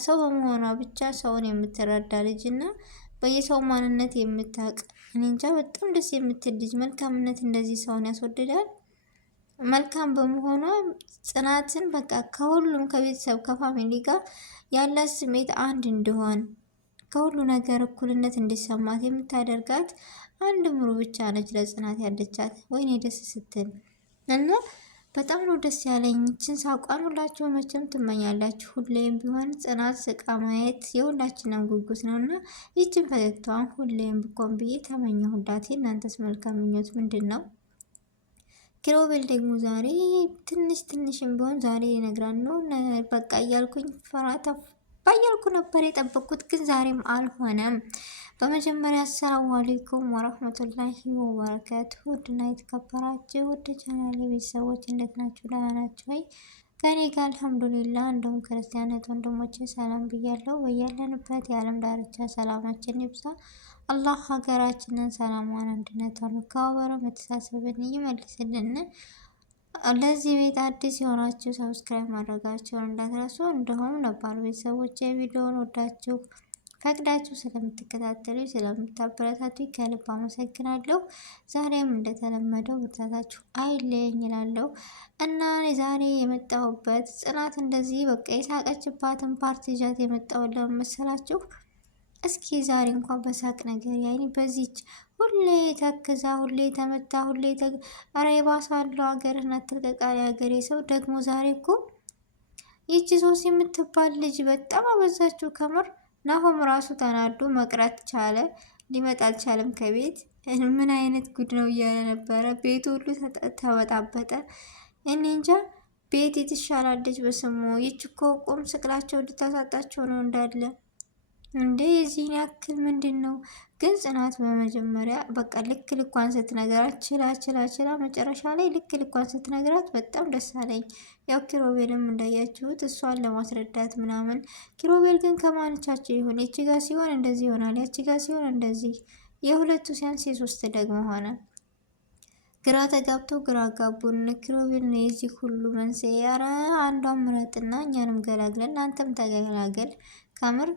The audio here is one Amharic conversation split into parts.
ሰው በመሆኗ ብቻ ሰውን የምትረዳ ልጅ እና በየሰው ማንነት የምታውቅ እኔ እንጃ በጣም ደስ የምትል ልጅ። መልካምነት እንደዚህ ሰውን ያስወድዳል። መልካም በመሆኗ ጽናትን በቃ ከሁሉም ከቤተሰብ ከፋሚሊ ጋር ያላት ስሜት አንድ እንዲሆን ከሁሉ ነገር እኩልነት እንዲሰማት የምታደርጋት አንድ ምሩ ብቻ ነች ለጽናት ያለቻት። ወይኔ ደስ ስትል እና በጣም ነው ደስ ያለኝ። ይችን ሳቋን ሁላችሁ መቼም ትመኛላችሁ። ሁሌም ቢሆን ጽናት ስቃ ማየት የሁላችንም ጉጉት ነው እና ይችን ፈገግታዋን ሁሌም ብኮን ብዬ ተመኘሁላት። እናንተስ መልካም ምኞት ምንድን ነው? ኪሮቤል ደግሞ ዛሬ ትንሽም ቢሆን ዛሬ ይነግራል ነው በቃ እያልኩኝ ፈራታ ባያልኩ ነበር የጠበቅኩት፣ ግን ዛሬም አልሆነም። በመጀመሪያ አሰላሙ አለይኩም ወረህመቱላሂ ወበረካቱ። ውድና የተከበራችሁ ውድ ቻናሌ ቤተሰቦች እንዴት ናችሁ? ደህና ናችሁ ወይ? ከኔ ጋር አልሐምዱሊላህ። እንደውም ክርስቲያናት ወንድሞቼ ሰላም ብያለሁ። በያለንበት የዓለም ዳርቻ ሰላማችን ይብዛ። አላህ ሀገራችንን ሰላሟን፣ አንድነቷን፣ መከባበርን፣ መተሳሰብን ይመልስልን። ለዚህ ቤት አዲስ የሆናችሁ ሰብስክራይብ ማድረጋችሁን እንዳትረሱ። እንዲሁም ነባር ቤተሰቦች የቪዲዮውን ወዳችሁ ፈቅዳችሁ ስለምትከታተሉ ስለምታበረታቱ ከልብ አመሰግናለሁ። ዛሬም እንደተለመደው ብርታታችሁ አይለየኝ እላለሁ እና ዛሬ የመጣሁበት ጽናት እንደዚህ በቃ የሳቀችባትን ፓርቲ ይዣት የመጣሁት ለምን መሰላችሁ? እስኪ ዛሬ እንኳን በሳቅ ነገር ያይኒ በዚች ሁሌ ተክዛ ሁሌ ተመታ ሁሌ አረ የባሳለው ሀገርህን አትልቀቃሪ ሀገሬ ሰው። ደግሞ ዛሬ እኮ ይቺ ሶስት የምትባል ልጅ በጣም አበዛችው ከምር። ናሆም ራሱ ተናዶ መቅረት ቻለ፣ ሊመጣ አልቻለም ከቤት። ምን አይነት ጉድ ነው እያለ ነበረ። ቤቱ ሁሉ ተበጣበጠ። እኔ እንጃ ቤት ትሻላለች በስሙ። ይች እኮ ቁም ስቅላቸው ልታሳጣቸው ነው እንዳለ እንዴ የዚህን ያክል ምንድን ነው ግን? ጽናት በመጀመሪያ በቃ ልክ ልኳን ስትነግራት ችላ መጨረሻ ላይ ልክ ልኳን ስትነግራት በጣም ደስ አለኝ። ያው ኪሮቤልም እንዳያችሁት እሷን ለማስረዳት ምናምን። ኪሮቤል ግን ከማንቻቸው ይሁን የቺ ጋ ሲሆን እንደዚህ ይሆናል፣ ያቺ ጋ ሲሆን እንደዚህ፣ የሁለቱ ሲያንስ የሶስት ደግሞ ሆነ። ግራ ተጋብቶ ግራ ጋቡን። ኪሮቤል ነው የዚህ ሁሉ መንስኤ። ኧረ አንዷን ምረጥና እኛንም ገላግለን፣ አንተም ተገላገል ከምር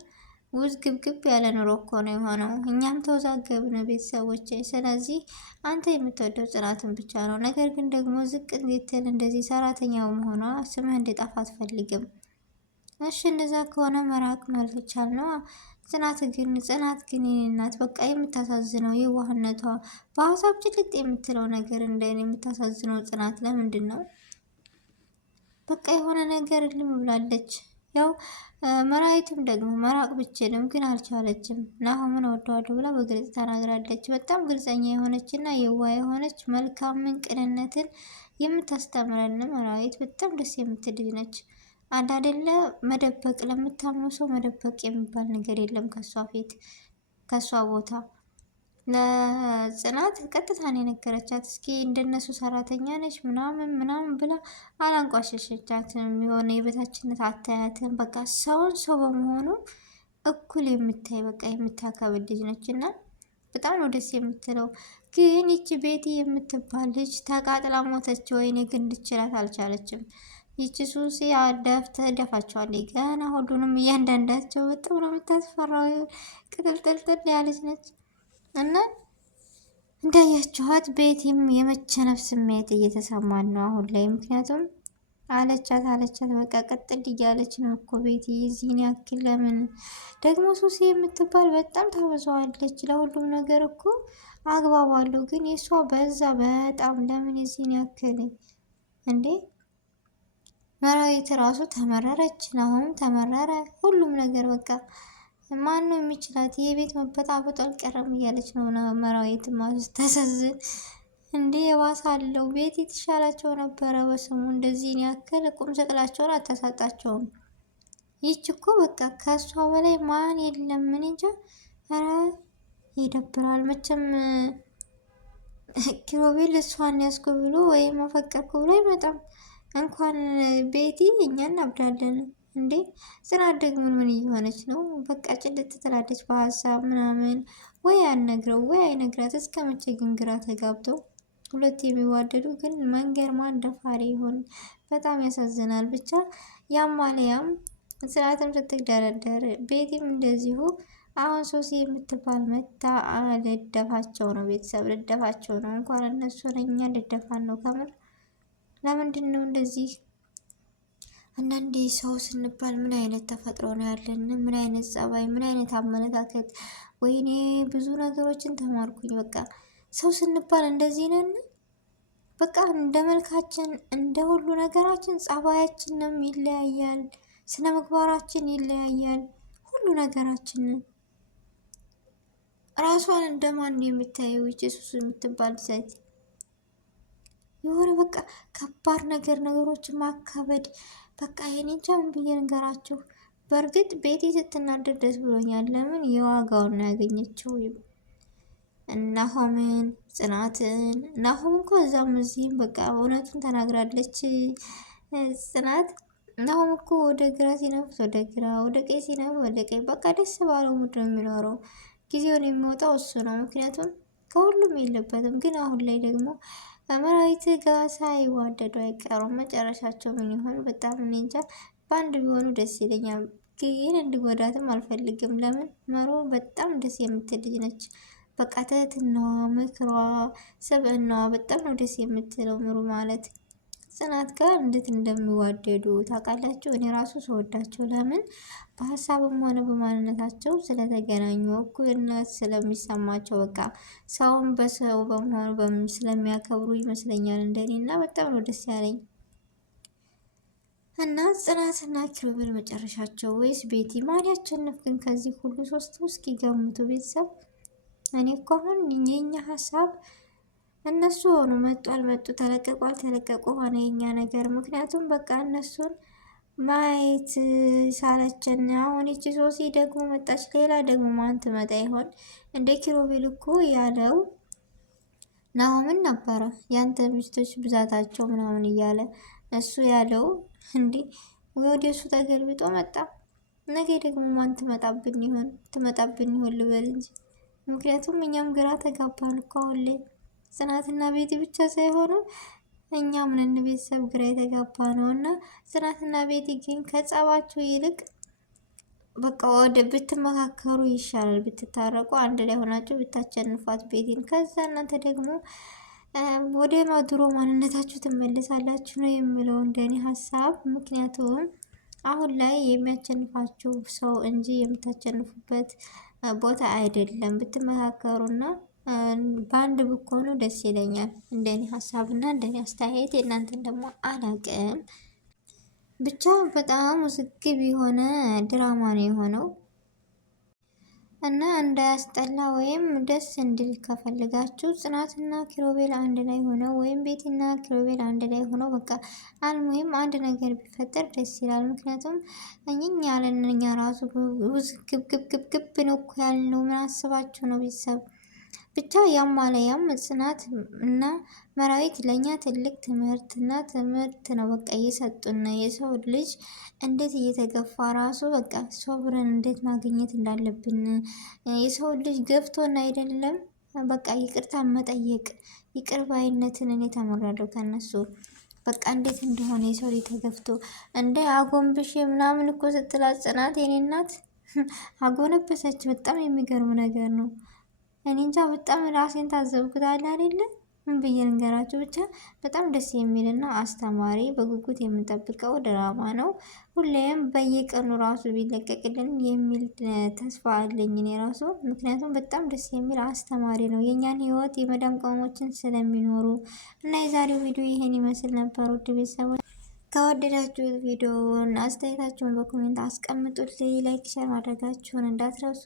ውዝ ግብግብ ያለ ኑሮ እኮ ነው የሆነው። እኛም ተወዛገብን ቤተሰቦች። ስለዚህ አንተ የምትወደው ጽናትን ብቻ ነው። ነገር ግን ደግሞ ዝቅ እንድትል እንደዚህ ሰራተኛው መሆኗ ስምህ እንዲጠፋ አትፈልግም። እሺ እንደዛ ከሆነ መራቅ መልቻል ነው። ጽናት ግን የኔ እናት በቃ የምታሳዝነው የዋህነቷ፣ በሀሳብ ጭልጥ የምትለው ነገር እንደኔ የምታሳዝነው ጽናት ለምንድን ነው? በቃ የሆነ ነገር ልም ብላለች። ያው መራዊትም ደግሞ መራቅ ብችልም ግን አልቻለችም። ናሆምን እወደዋለሁ ብላ በግልጽ ተናግራለች። በጣም ግልጸኛ የሆነች እና የዋህ የሆነች መልካምን ቅንነትን የምታስተምረን መራዊት በጣም ደስ የምትል ልጅ ነች። አንድ አይደለ መደበቅ ለምታምነው ሰው መደበቅ የሚባል ነገር የለም ከሷ ፊት ከሷ ቦታ ለጽናት ቀጥታን የነገረቻት። እስኪ እንደነሱ ሰራተኛ ነች ምናምን ብላ አላንቋሸሸቻትም። የሆነ የበታችነት አታያትም። በቃ ሰውን ሰው በመሆኑ እኩል የምታይ በቃ የምታከብር ልጅ ነች እና በጣም ነው ደስ የምትለው። ግን ይቺ ቤቲ የምትባል ልጅ ተቃጥላ ሞተች። ወይኔ ግን ልችላት አልቻለችም። ይቺ ሱሲ ደፋቸዋለች ገና ሁሉንም እያንዳንዳቸው። በጣም ነው የምታስፈራው። ቅጥልጥልጥል ያለች ነች። እና እንዳያችኋት ቤቲም የመቸነፍ ስሜት እየተሰማን ነው አሁን ላይ። ምክንያቱም አለቻት በቃ ቀጥል እያለች ነው እኮ ቤቲ። የዚህን ያክል ለምን ደግሞ ሱሲ የምትባል በጣም ታበዛዋለች። ለሁሉም ነገር እኮ አግባብ አለው፣ ግን የእሷ በዛ በጣም። ለምን የዚህን ያክል እንዴ? መራዊት ራሱ ተመረረች፣ ናሆም ተመረረ፣ ሁሉም ነገር በቃ ማን ነው የሚችላት? የቤት መበጣበጥ አልቀረም እያለች ነው መራዊት። ተሰዝን እንዴ የባሳለው ቤት የተሻላቸው ነበረ በስሙ። እንደዚህን ያክል ቁም ስቅላቸውን አታሳጣቸውም። ይች እኮ በቃ ከእሷ በላይ ማን የለም። ምን እንጃ። ኧረ ይደብራል መቼም። ኪሮቤል እሷን ያስኩ ብሎ ወይም አፈቀርኩ ብሎ አይመጣም። እንኳን ቤቲ እኛ እናብዳለን እንዴ። ጽናት ደግሞ ምን እየሆነች ነው? በቃ ጭልጥ ትላለች በሀሳብ ምናምን። ወይ አነግረው ወይ አይነግራት። እስከ መቼ ግን ግራ ተጋብተው ሁለት የሚዋደዱ ግን መንገር ማን ደፋሪ ይሆን? በጣም ያሳዝናል። ብቻ ያም አለያም ጽናትም ስትደረደር ቤቲም እንደዚሁ። አሁን ሶሲ የምትባል መታ ልደፋቸው ነው፣ ቤተሰብ ልደፋቸው ነው። እንኳን እነሱ እኛ ልደፋን ነው። ከምር ለምንድን ነው እንደዚህ? አንዳንዴ ሰው ስንባል ምን አይነት ተፈጥሮ ነው ያለን? ምን አይነት ጸባይ፣ ምን አይነት አመለካከት? ወይኔ ብዙ ነገሮችን ተማርኩኝ። በቃ ሰው ስንባል እንደዚህ ነን። በቃ እንደ መልካችን እንደ ሁሉ ነገራችን ጸባያችንም ይለያያል፣ ስነ ምግባራችን ይለያያል፣ ሁሉ ነገራችን። ራሷን እንደማን የምታየው ይቺ ሱሱ የምትባል ሴት የሆነ በቃ ከባድ ነገሮችን ማካበድ። በቃ የኔ እንጃ ምን ብዬ ነገራችሁ። በእርግጥ ቤቲ ስትናደድ ደስ ብሎኛል። ለምን የዋጋውን ነው ያገኘችው። ናሆምን ጽናትን ናሆም እኮ እዛም እዚህም በቃ እውነቱን ተናግራለች ጽናት። ናሆም እኮ ወደ ግራ ሲነፍስ ወደ ግራ፣ ወደ ቀኝ ሲነፍስ ወደ ቀኝ፣ በቃ ደስ ባለው ሙድ ነው የሚኖረው። ጊዜውን የሚወጣው እሱ ነው። ምክንያቱም ከሁሉም የለበትም። ግን አሁን ላይ ደግሞ መራዊት ጋር ሳይዋደዱ አይቀሩም። መጨረሻቸው ምን ይሆን? በጣም እኔ እንጃ። በአንድ ቢሆኑ ደስ ይለኛል። ግን እንድጎዳትም አልፈልግም። ለምን መሮ በጣም ደስ የምትል ልጅ ነች። በቃ ትህትናዋ፣ ምክሯ፣ ስብዕናዋ በጣም ነው ደስ የምትለው ምሩ ማለት። ጽናት ጋር እንዴት እንደሚዋደዱ ታውቃላችሁ? እኔ ራሱ ስወዳቸው ለምን በሀሳብም ሆነ በማንነታቸው ስለተገናኙ እኩልነት ስለሚሰማቸው በቃ ሰውን በሰው በመሆኑ ስለሚያከብሩ ይመስለኛል እንደኔ። እና በጣም ነው ደስ ያለኝ። እና ጽናትና ኪሩቤል መጨረሻቸው ወይስ ቤቲ ማን ያሸንፍ ግን ከዚህ ሁሉ ሶስቱ? እስኪ ገምቱ ቤተሰብ። እኔ እኮ አሁን የኛ ሀሳብ እነሱ ሆኑ መጡ አልመጡ ተለቀቁ አልተለቀቁ ሆነ የኛ ነገር። ምክንያቱም በቃ እነሱን ማየት ሳለችን። አሁን ይቺ ሶሲ ደግሞ መጣች። ሌላ ደግሞ ማን ትመጣ ይሆን? እንደ ኪሮቤል እኮ ያለው ናሆምን ነበረ ያንተ ሚስቶች ብዛታቸው ምናምን እያለ እሱ ያለው እንዴ ወደ እሱ ተገልብጦ መጣ። ነገ ደግሞ ማን ትመጣብን ይሆን ልበል እንጂ። ምክንያቱም እኛም ግራ ተጋባን እኮ አሁን ላይ ጽናትና ቤቲ ብቻ ሳይሆኑ እኛም ነን ቤተሰብ ግራ የተጋባ ነው። እና ጽናትና ቤቲ ግን ከጸባቸው ይልቅ በቃ ወደ ብትመካከሩ ይሻላል፣ ብትታረቁ፣ አንድ ላይ ሆናችሁ ብታቸንፏት ቤቲን። ከዛ እናንተ ደግሞ ወደ ድሮ ማንነታችሁ ትመልሳላችሁ ነው የምለው እንደኔ ሀሳብ። ምክንያቱም አሁን ላይ የሚያቸንፋችሁ ሰው እንጂ የምታቸንፉበት ቦታ አይደለም። ብትመካከሩና በአንድ ብኮኑ ደስ ይለኛል እንደኔ ሀሳብና እንደኔ አስተያየት። የእናንተን ደግሞ አላቅም። ብቻ በጣም ውዝግብ የሆነ ድራማ ነው የሆነው እና እንዳያስጠላ ወይም ደስ እንድል ከፈልጋችሁ ጽናትና ኪሮቤል አንድ ላይ ሆነው ወይም ቤቲና ኪሮቤል አንድ ላይ ሆነው በቃ አልሙሂም አንድ ነገር ቢፈጠር ደስ ይላል። ምክንያቱም እኛ ያለን እኛ ራሱ ውዝግብ ነው እኮ ያልነው። ምን አስባችሁ ነው ቤተሰብ? ብቻ ያማለያም ጽናት እና መራዊት ለእኛ ትልቅ ትምህርት ነው በቃ እየሰጡን። የሰው ልጅ እንዴት እየተገፋ ራሱ በቃ ሶብረን እንዴት ማግኘት እንዳለብን የሰው ልጅ ገፍቶን አይደለም በቃ ይቅርታ መጠየቅ፣ ይቅር ባይነትን እኔ ተምሬያለሁ ከነሱ። በቃ እንዴት እንደሆነ የሰው ልጅ ተገፍቶ እንደ አጎንብሽ ምናምን እኮ ስትላት ጽናት የኔ እናት አጎነበሰች። በጣም የሚገርም ነገር ነው። እኔ እንጃ በጣም ራሴን ታዘብኩት አለ አይደለ? ምን ብዬ ልንገራችሁ። ብቻ በጣም ደስ የሚልና አስተማሪ በጉጉት የምንጠብቀው ድራማ ነው። ሁሌም በየቀኑ ራሱ ቢለቀቅልን የሚል ተስፋ አለኝ እኔ ራሱ። ምክንያቱም በጣም ደስ የሚል አስተማሪ ነው። የእኛን ህይወት የመዳም ቅመሞችን ስለሚኖሩ እና የዛሬው ቪዲዮ ይሄን ይመስል ነበር። ውድ ቤተሰቦች ከወደዳችሁት ቪዲዮውን አስተያየታችሁን በኮሜንት አስቀምጡልኝ። ላይክ ሸር ማድረጋችሁን እንዳትረሱ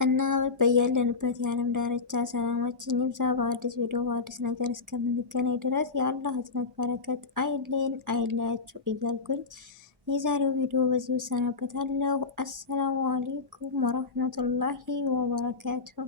እና በያለንበት የዓለም ዳርቻ ሰላማችን ይብዛ። በአዲስ ቪዲዮ በአዲስ ነገር እስከምንገናኝ ድረስ የአላህ ህዝነት በረከት አይለያችሁ እያልኩኝ የዛሬው ቪዲዮ በዚህ እሰናበታለሁ። አሰላሙ አሌይኩም ወረህመቱላሂ ወበረካቱሁ።